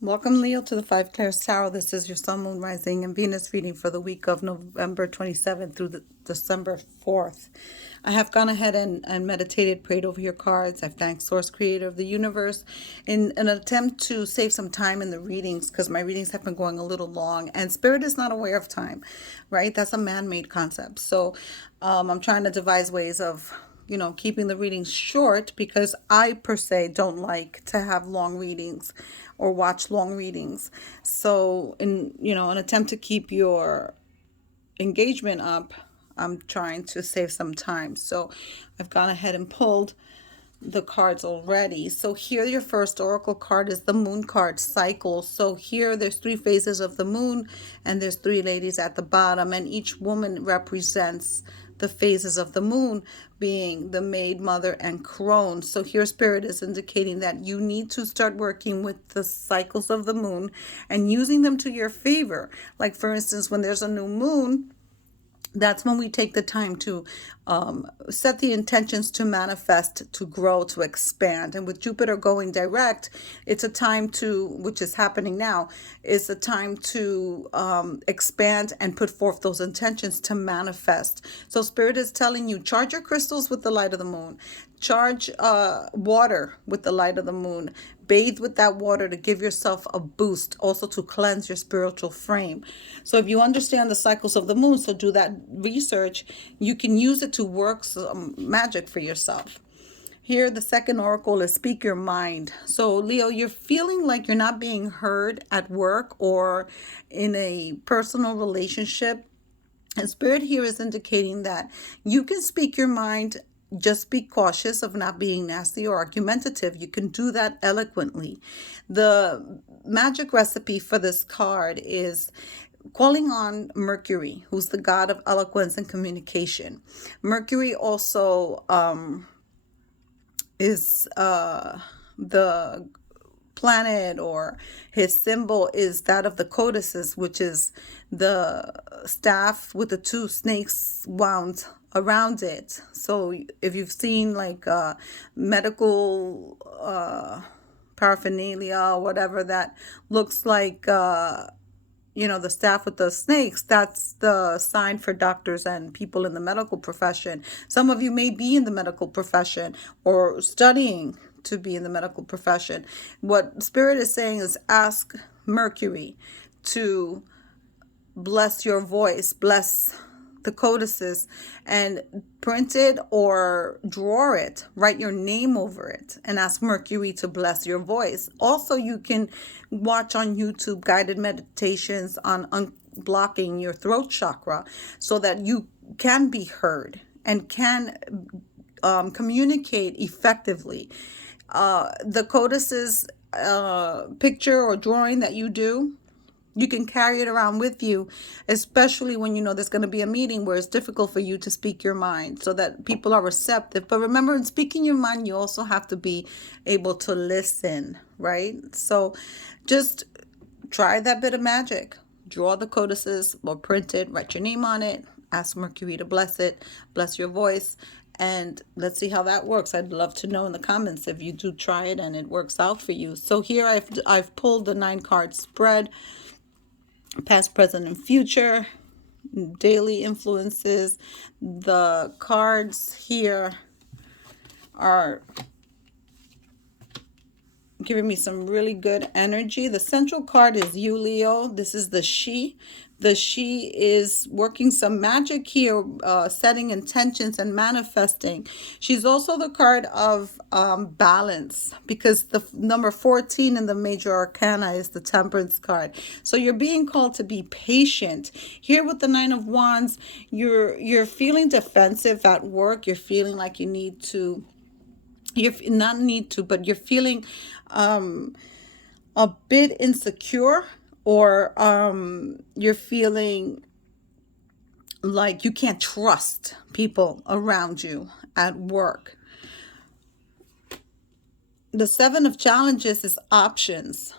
Welcome, Leo, to the Five Clairs Tarot. This is your Sun, Moon, Rising, and Venus reading for the week of November 27th through December 4th. I have gone ahead and meditated, prayed over your cards. I've thanked Source, Creator of the Universe, in an attempt to save some time in the readings because my readings have been going a little long, and Spirit is not aware of time, right? That's a man-made concept. So I'm trying to devise ways of keeping the readings short because I per se don't like to have long readings or watch long readings. So in an attempt to keep your engagement up, I'm trying to save some time. So I've gone ahead and pulled the cards already. So here your first oracle card is the moon card cycle. So here there's three phases of the moon and there's three ladies at the bottom, and each woman represents the phases of the moon, being the maid, mother, and crone. So here Spirit is indicating that you need to start working with the cycles of the moon and using them to your favor. Like for instance, when there's a new moon, that's when we take the time to set the intentions to manifest, to grow, to expand. And with Jupiter going direct, it's a time to, which is happening now, it's a time to expand and put forth those intentions to manifest. So Spirit is telling you, charge your crystals with the light of the moon. Charge water with the light of the moon. Bathe with that water to give yourself a boost, also to cleanse your spiritual frame. So if you understand the cycles of the moon, so do that research, you can use it to work some magic for yourself. Here, the second oracle is speak your mind. So, Leo, you're feeling like you're not being heard at work or in a personal relationship. And Spirit here is indicating that you can speak your mind. Just be cautious of not being nasty or argumentative. You can do that eloquently. The magic recipe for this card is calling on Mercury, who's the god of eloquence and communication. Mercury also is the planet, or his symbol is that of the codices, which is the staff with the two snakes wound around it. So if you've seen like medical paraphernalia or whatever that looks like the staff with the snakes, that's the sign for doctors and people in the medical profession. Some of you may be in the medical profession or studying to be in the medical profession. What Spirit is saying is ask Mercury to bless your voice, bless the codices, and print it or draw it, write your name over it, and ask Mercury to bless your voice. Also, you can watch on YouTube guided meditations on unblocking your throat chakra so that you can be heard and can communicate effectively. The codices picture or drawing that you do, you can carry it around with you, especially when you know there's going to be a meeting where it's difficult for you to speak your mind so that people are receptive. But remember, in speaking your mind, you also have to be able to listen, right? So just try that bit of magic. Draw the codices or print it, write your name on it, ask Mercury to bless it, bless your voice, and let's see how that works. I'd love to know in the comments if you do try it and it works out for you. So here I've pulled the 9-card spread, past, present, and future, daily influences. The cards here are giving me some really good energy. The central card is you, Leo. This is the she. The she is working some magic here, setting intentions and manifesting. She's also the card of balance, because the number 14 in the major arcana is the temperance card. So you're being called to be patient. Here with the 9 of wands, you're feeling defensive at work. You're feeling like you need to, you're not need to, but you're feeling a bit insecure, or you're feeling like you can't trust people around you at work. The 7 of challenges is options.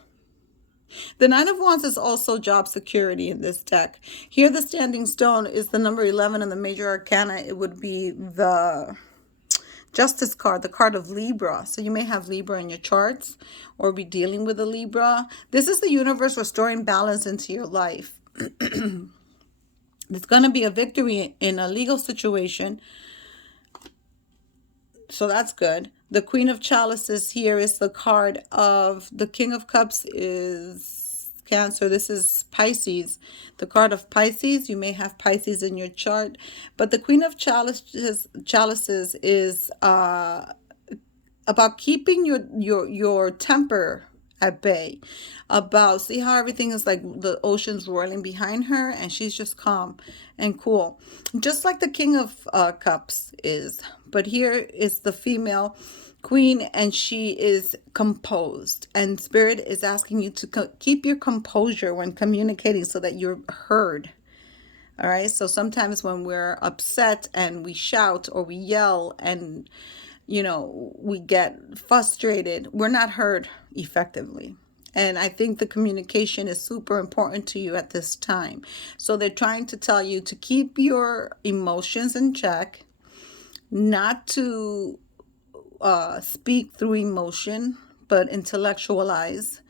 The 9 of wands is also job security in this deck. Here the standing stone is the number 11 in the major arcana. It would be the Justice card, the card of Libra. So you may have Libra in your charts or be dealing with a Libra. This is the universe restoring balance into your life. There's going to be a victory in a legal situation. So that's good. The Queen of Chalices here is the card of the King of Cups is Cancer. This is Pisces. The card of Pisces, you may have Pisces in your chart. But the Queen of Chalices is about keeping your temper at bay, about, see how everything is like the ocean's roiling behind her and she's just calm and cool, just like the King of Cups is. But here is the female queen and she is composed, and Spirit is asking you to keep your composure when communicating so that you're heard. All right, so sometimes when we're upset and we shout or we yell and we get frustrated, we're not heard effectively. And I think the communication is super important to you at this time. So they're trying to tell you to keep your emotions in check, not to speak through emotion, but intellectualize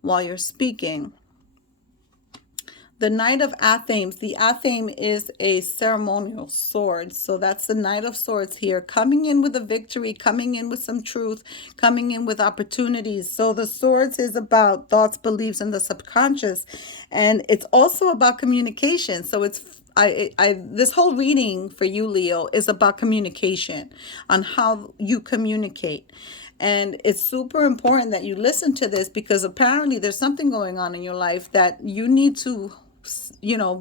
while you're speaking. The Knight of Athame. The Athame is a ceremonial sword. So that's the Knight of Swords here, coming in with a victory, coming in with some truth, coming in with opportunities. So the swords is about thoughts, beliefs, and the subconscious. And it's also about communication. So it's this whole reading for you, Leo, is about communication, on how you communicate. And it's super important that you listen to this, because apparently there's something going on in your life that you need to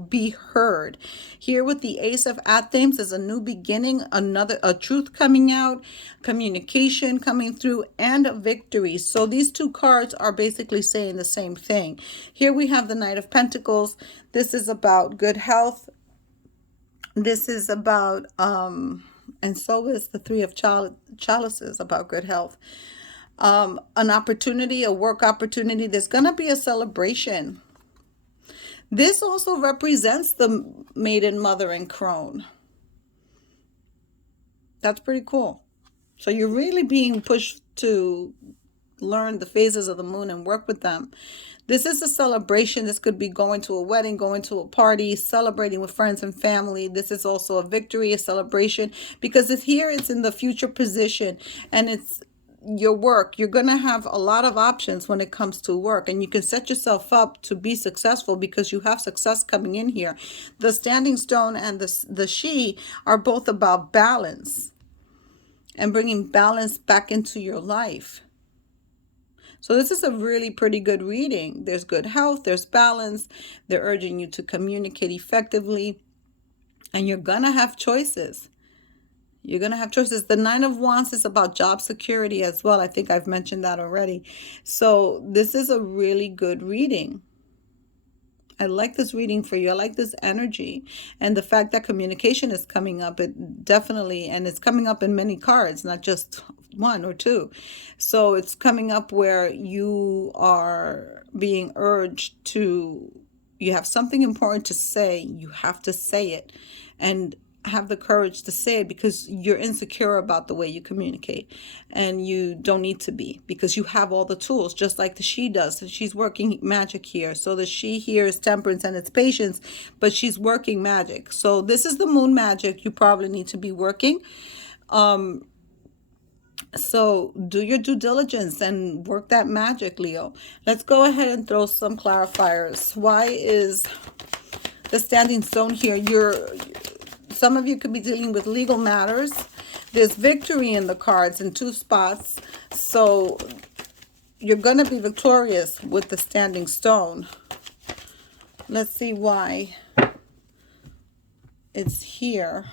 be heard. Here with the Ace of Athame is a new beginning, a truth coming out, communication coming through, and a victory. So these two cards are basically saying the same thing. Here we have the Knight of Pentacles. This is about good health. This is about and so is the Three of Chalices, about good health. An opportunity, a work opportunity. There's going to be a celebration. This also represents the maiden, mother, and crone. That's pretty cool. So you're really being pushed to learn the phases of the moon and work with them. This is a celebration. This could be going to a wedding, going to a party, celebrating with friends and family. This is also a victory, a celebration, because it's in the future position, and it's your work. You're going to have a lot of options when it comes to work, and you can set yourself up to be successful because you have success coming in here. The Standing Stone and the She are both about balance and bringing balance back into your life. So this is a really pretty good reading. There's good health, there's balance. They're urging you to communicate effectively, and you're going to have choices. You're going to have choices. The Nine of Wands is about job security as well. I think I've mentioned that already. So this is a really good reading. I like this reading for you. I like this energy. And the fact that communication is coming up, it definitely, and it's coming up in many cards, not just one or two. So it's coming up where you are being urged to, you have something important to say, you have to say it. And have the courage to say it, because you're insecure about the way you communicate, and you don't need to be, because you have all the tools, just like the She does. So she's working magic here. So the She here is temperance and it's patience, but she's working magic. So this is the moon magic you probably need to be working. So do your due diligence and work that magic, Leo. Let's go ahead and throw some clarifiers. Why is the Standing Stone here? Some of you could be dealing with legal matters. There's victory in the cards in two spots. So you're going to be victorious with the Standing Stone. Let's see why it's here.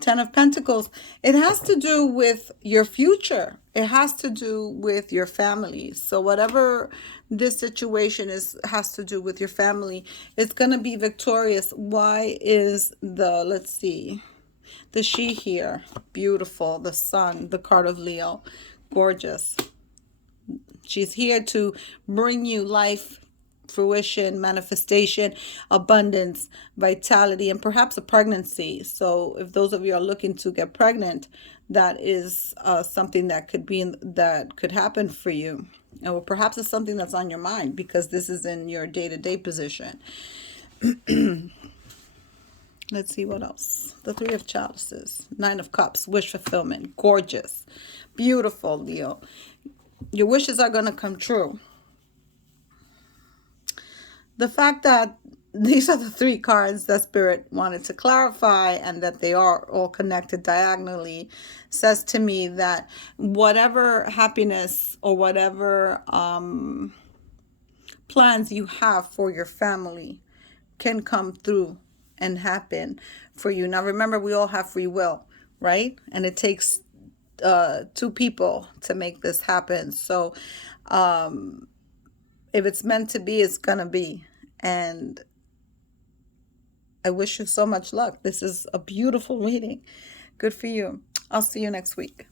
Ten of Pentacles. It has to do with your future. It has to do with your family. So whatever this situation has to do with your family, it's going to be victorious. Why is let's see, the She here? Beautiful. The Sun, the card of Leo. Gorgeous. She's here to bring you life fruition, manifestation, abundance, vitality, and perhaps a pregnancy. So if those of you are looking to get pregnant, that is something that that could happen for you. Or perhaps it's something that's on your mind because this is in your day-to-day position. Let's see what else. The Three of Chalices, Nine of Cups, wish fulfillment, gorgeous, beautiful, Leo. Your wishes are going to come true. The fact that these are the three cards that Spirit wanted to clarify and that they are all connected diagonally says to me that whatever happiness or whatever plans you have for your family can come through and happen for you. Now, remember, we all have free will, right? And it takes two people to make this happen. So if it's meant to be, it's going to be. And I wish you so much luck. This is a beautiful reading. Good for you. I'll see you next week.